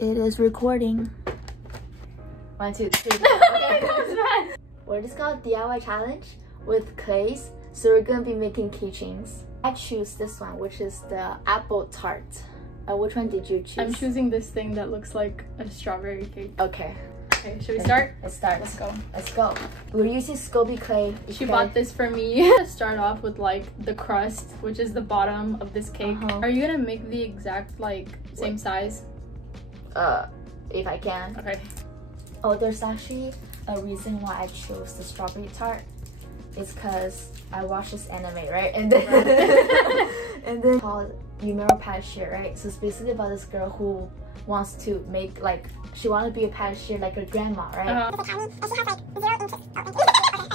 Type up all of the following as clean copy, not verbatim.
It is recording. 1, 2, 3. Okay. We're just called DIY challenge with clays. So we're gonna be making keychains. I choose this one, which is the apple tart. Which one did you choose? I'm choosing this thing that looks like a strawberry cake. Okay. Okay, should we start? Let's start. Let's go. Let's go. We're using Scoby clay. She bought this for me. Start off with like the crust, which is the bottom of this cake. Are you gonna make the exact like same size? If I can. Okay. Oh, there's actually a reason why I chose the strawberry tart. It's because I watched this anime, right? And then and then called Yumero Patissier, right? So it's basically about this girl who wants to make like she wants to be a patissier like her grandma, right?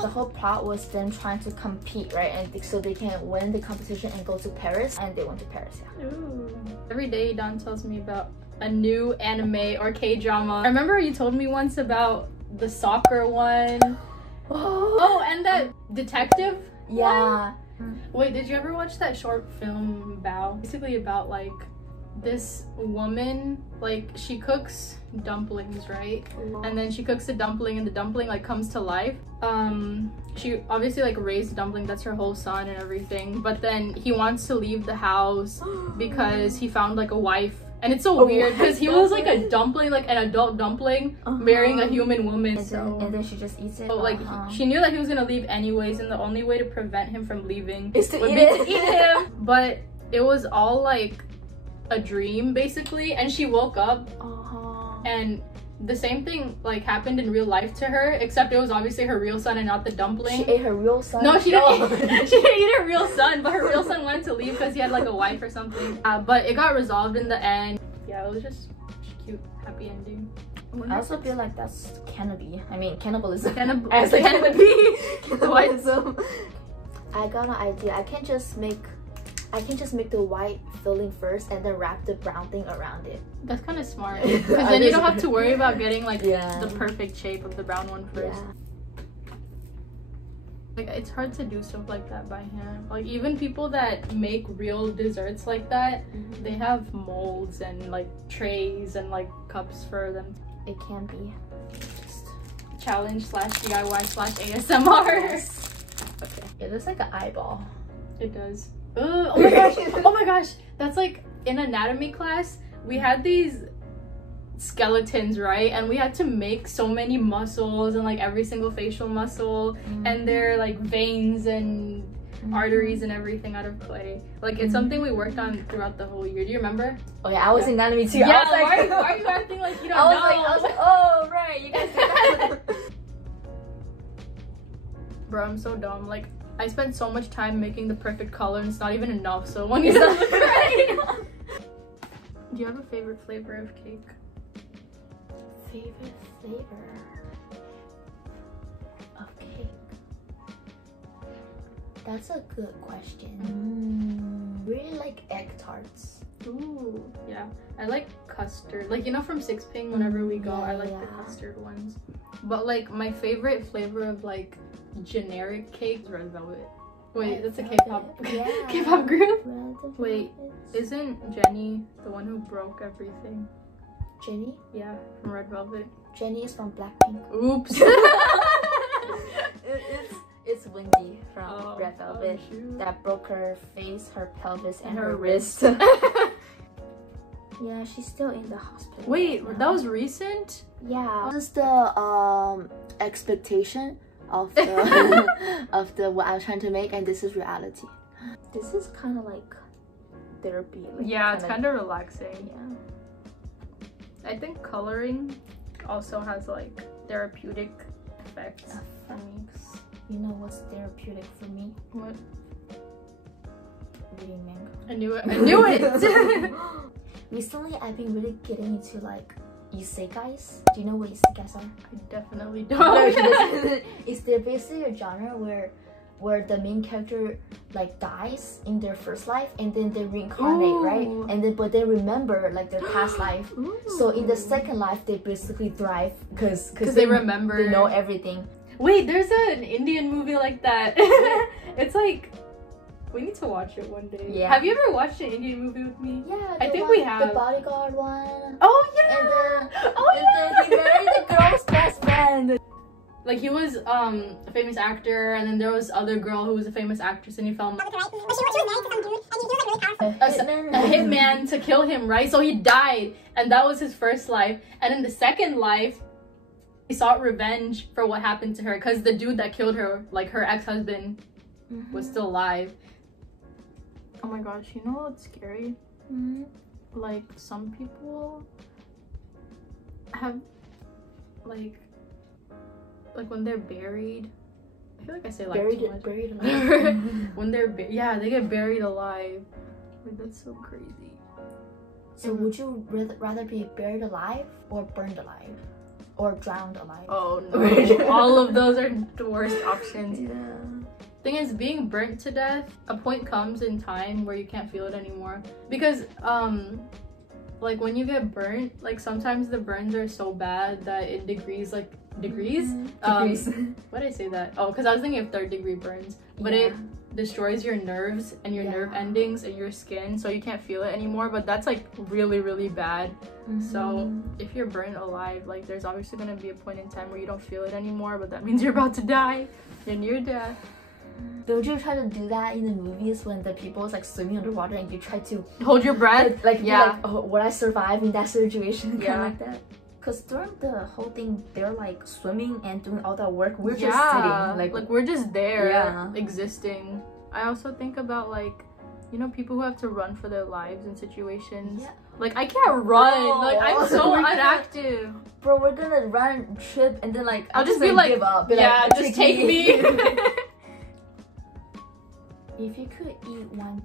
The whole plot was them trying to compete, right? And so they can win the competition and go to Paris, and they went to Paris. Yeah. Ooh. Every day Don tells me about a new anime or K-drama. I remember you told me once about the soccer one. Oh, and that detective one? Wait, did you ever watch that short film Bao? Basically about like this woman, like she cooks dumplings, right? And then she cooks a dumpling and the dumpling like comes to life. She obviously like raised the dumpling, that's her whole son and everything, but then he wants to leave the house because he found like a wife. And it's so weird because he was like a dumpling, like an adult dumpling, marrying a human woman. And then she just eats it. So like she knew that he was gonna leave anyways, and the only way to prevent him from leaving is to eat him. But it was all like a dream basically, and she woke up and the same thing like happened in real life to her, except it was obviously her real son and not the dumpling. She ate her real son? No, she didn't. She didn't eat her real son, but her real son wanted to leave because he had like a wife or something. But it got resolved in the end. Yeah, it was just cute, happy ending. I also feel like that's cannibalism. I mean, cannibalism. Cannibalism. I got an idea. I can just make the white filling first and then wrap the brown thing around it. That's kind of smart. Because then you don't have to worry about getting like the perfect shape of the brown one first. Yeah. Like it's hard to do stuff like that by hand. Like even people that make real desserts like that, they have molds and like trays and like cups for them. It can be just challenge / DIY / ASMR. Yes. Okay. It looks like an eyeball. It does. Oh my gosh! Oh my gosh! That's like in anatomy class. We had these skeletons, right? And we had to make so many muscles and like every single facial muscle and their like veins and arteries and everything out of clay. Like it's something we worked on throughout the whole year. Do you remember? Oh yeah, I was in anatomy too. Yeah, I was like, why are you acting like you don't know? I was like, oh right, you guys did that. Bro, I'm so dumb. Like I spent so much time making the perfect color and it's not even enough, so when you start looking right. Do you have a favorite flavor of cake? Favorite flavor of cake? That's a good question. Really like egg tarts. Ooh, yeah. I like custard. Like, you know, from Six Ping, whenever we go, I like the custard ones. But like my favorite flavor of like generic cake is red velvet. Wait, that's a K-pop K-pop group? Wait, isn't Jenny the one who broke everything? Jenny? Yeah, from Red Velvet. Jenny is from Blackpink. Oops. It's Wendy from Red Velvet that broke her face, her pelvis, and her wrist. Yeah, she's still in the hospital. Wait, that was recent? Yeah. This is the expectation of the of what I was trying to make, and this is reality. This is kind of like therapy. Like yeah, it's kind of relaxing. Yeah. I think coloring also has like therapeutic effects for me. You know what's therapeutic for me? What? Reading manga. I knew it. I knew it. Recently, I've been really getting into like isekais. Do you know what isekais are? I definitely don't. It's they're basically a genre where the main character like dies in their first life and then they reincarnate, right? And then but they remember like their past life. So in the second life they basically thrive because they remember, they know everything. Wait, there's an Indian movie like that. It's like We need to watch it one day. Yeah. Have you ever watched an Indian movie with me? Yeah, I think we have. The Bodyguard one. Oh yeah. And then he married the girl's best friend. Like he was a famous actor, and then there was other girl who was a famous actress, and he fell in love. A hitman to kill him, right? So he died, and that was his first life. And in the second life, he sought revenge for what happened to her, because the dude that killed her, like her ex-husband, was still alive. Oh my gosh, you know what's scary? Like some people have like when they're buried, I feel like I say like buried too much. Buried alive. When they're yeah, they get buried alive. Like, that's so crazy. So would you rather be buried alive or burned alive or drowned alive? Oh no. All of those are the worst options. Yeah. Thing is, being burnt to death, a point comes in time where you can't feel it anymore, because like when you get burnt, like sometimes the burns are so bad that it degrees degrees. Why did I say that? Oh, because I was thinking of third degree burns, but it destroys your nerves and your nerve endings and your skin, so you can't feel it anymore. But that's like really, really bad. So if you're burned alive, like there's obviously gonna be a point in time where you don't feel it anymore, but that means you're about to die. You're near death. Don't you try to do that in the movies when the people is like swimming underwater and you try to hold your breath? Like oh, would I survive in that situation? Yeah. Kind of like that. Because during the whole thing, they're like swimming and doing all that work. We're just sitting. Like we're just there, existing. I also think about like, you know, people who have to run for their lives in situations. Yeah. Like I can't run. Bro. Like I'm so inactive. Bro, we're gonna run, trip, and then like I'll just be like, give up. Be yeah, like, just take me. If you could eat one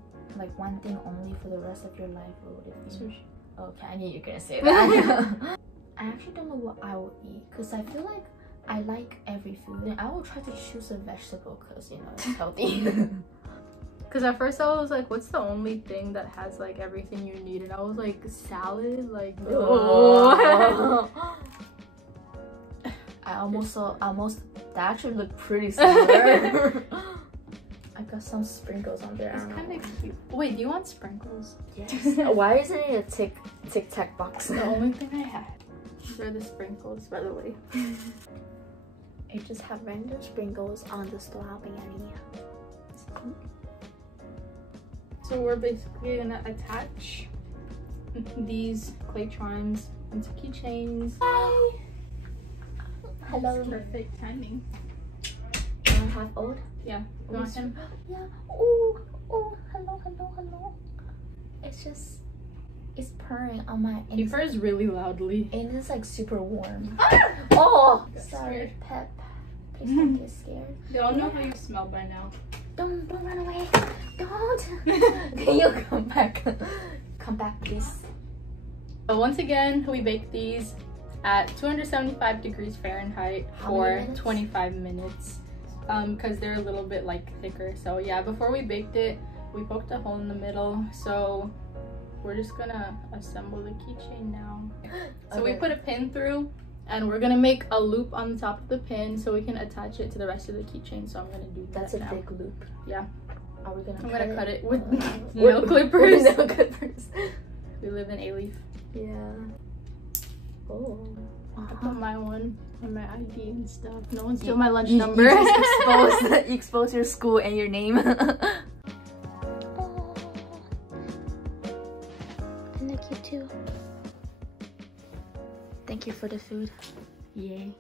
thing only for the rest of your life, what would it be? Sushi. Okay, I knew you were gonna say that. I actually don't know what I will eat, because I feel like I like every food, and I will try to choose a vegetable because, you know, it's healthy. Because at first I was like, what's the only thing that has like everything you need? And I was like, salad? Like, no. I almost that actually looked pretty similar. I got some sprinkles on there. It's kind of cute. Wait, do you want sprinkles? Yes. Why isn't it a Tic Tac box? The only thing I had. These are the sprinkles, by the way. I just have random sprinkles on the strawberry. So we're basically gonna attach these clay charms into keychains. Hi. Hello. Perfect timing. Half old? Yeah. You want him? Yeah. Oh, hello. It's purring on my. He purrs really loudly. And it's like super warm. Ah! Oh, sorry, Pep. Please don't get scared. They all know how you smell by now. Don't run away. Don't. Can you come back? Come back, please. So once again, we baked these at 275 degrees Fahrenheit for 25 minutes. Because they're a little bit like thicker. So yeah, before we baked it, we poked a hole in the middle. So we're just gonna assemble the keychain now. So we put a pin through, and we're gonna make a loop on the top of the pin so we can attach it to the rest of the keychain. So I'm gonna do that. That's a big loop. Yeah. Are we gonna? I'm gonna cut it with nail clippers. Nail clippers. We live in A-Leaf. Yeah. Oh. I put my one and my ID and stuff. No one steal my lunch number. You expose your school and your name. Oh. And look, you too. Thank you for the food. Yay.